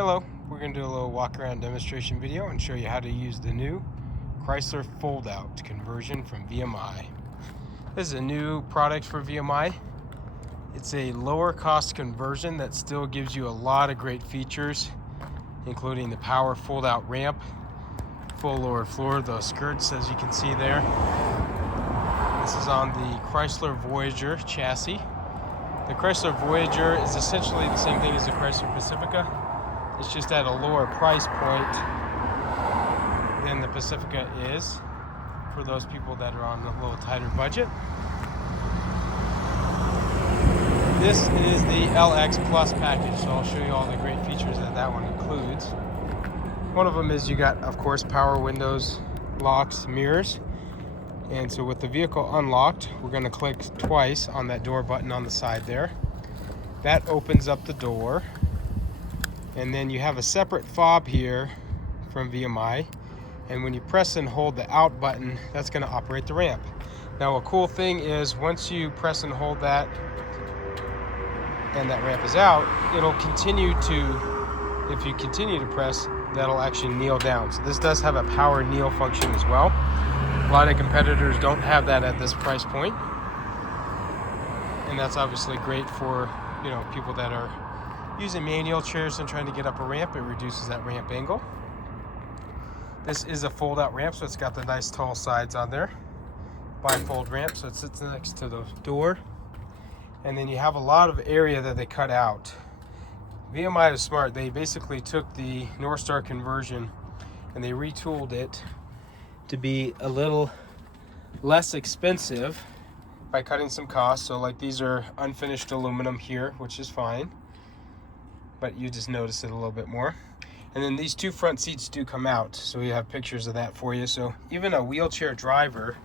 Hello, we're going to do a little walk around demonstration video and show you how to use the new Chrysler fold-out conversion from VMI. This is a new product for VMI. It's a lower cost conversion that still gives you a lot of great features, including the power fold-out ramp, full lower floor, those skirts as you can see there. This is on the Chrysler Voyager chassis. The Chrysler Voyager is essentially the same thing as the Chrysler Pacifica. It's just at a lower price point than the Pacifica is for those people that are on a little tighter budget. This is the LX Plus package, so I'll show you all the great features that one includes. One of them is you got, of course, power windows, locks, mirrors. And so with the vehicle unlocked, we're going to click twice on that door button on the side there. That opens up the door. And then you have a separate fob here from VMI. And when you press and hold the out button, that's going to operate the ramp. Now a cool thing is once you press and hold that and that ramp is out, it'll continue to, if you continue to press, that'll actually kneel down. So this does have a power kneel function as well. A lot of competitors don't have that at this price point. And that's obviously great for, people that are using manual chairs and trying to get up a ramp. It reduces that ramp angle. This is a fold-out ramp, so it's got the nice tall sides on there. Bifold ramp, so it sits next to the door. And then you have a lot of area that they cut out. VMI is smart. They basically took the North Star conversion and they retooled it to be a little less expensive by cutting some costs. So like these are unfinished aluminum here, which is fine, but you just notice it a little bit more. And then these two front seats do come out, so we have pictures of that for you. So even a wheelchair driver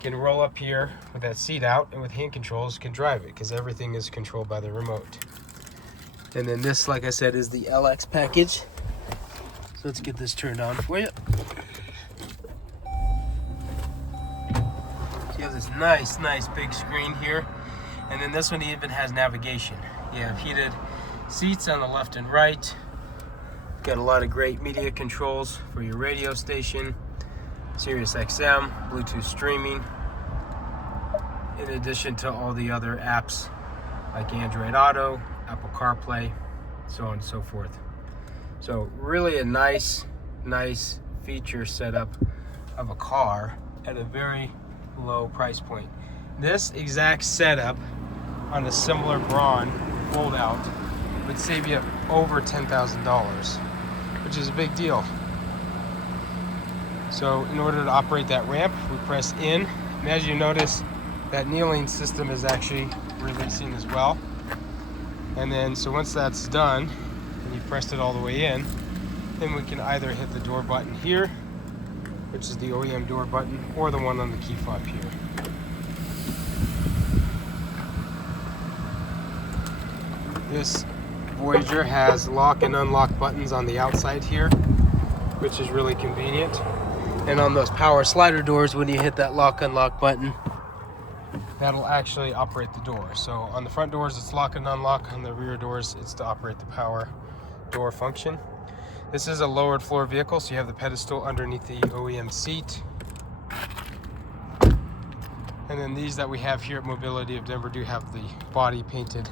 can roll up here with that seat out, and with hand controls can drive it because everything is controlled by the remote. And then this, like I said, is the LX package. So let's get this turned on for you. So you have this nice big screen here. And then this one even has navigation. You have heated seats on the left and right. Got a lot of great media controls for your radio station, SiriusXM, Bluetooth streaming, in addition to all the other apps like Android Auto, Apple CarPlay, so on and so forth. So really a nice feature setup of a car at a very low price point. This exact setup on a similar Braun fold out would save you over $10,000, which is a big deal. So in order to operate that ramp, we press in, and as you notice, that kneeling system is actually releasing as well. And then, so once that's done, and you pressed it all the way in, then we can either hit the door button here, which is the OEM door button, or the one on the key fob here. This Voyager has lock and unlock buttons on the outside here, which is really convenient. And on those power slider doors, when you hit that lock unlock button, that'll actually operate the door. So on the front doors, it's lock and unlock. On the rear doors, it's to operate the power door function. This is a lowered floor vehicle, so you have the pedestal underneath the OEM seat. And then these that we have here at Mobility of Denver do have the body painted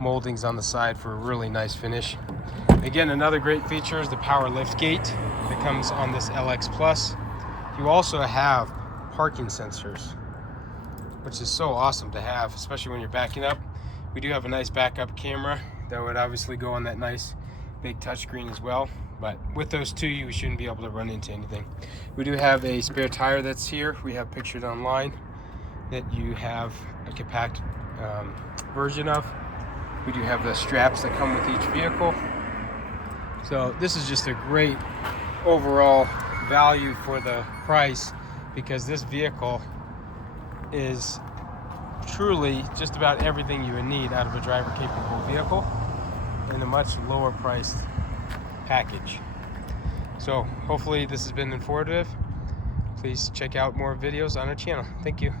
moldings on the side for a really nice finish. Again, another great feature is the power lift gate that comes on this LX Plus. You also have parking sensors, which is so awesome to have, especially when you're backing up. We do have a nice backup camera that would obviously go on that nice big touchscreen as well, but with those two you shouldn't be able to run into anything. We do have a spare tire that's here. We have pictured online that you have a compact version of. We do have the straps that come with each vehicle. So this is just a great overall value for the price, because this vehicle is truly just about everything you would need out of a driver capable vehicle in a much lower priced package. So hopefully this has been informative. Please check out more videos on our channel. Thank you.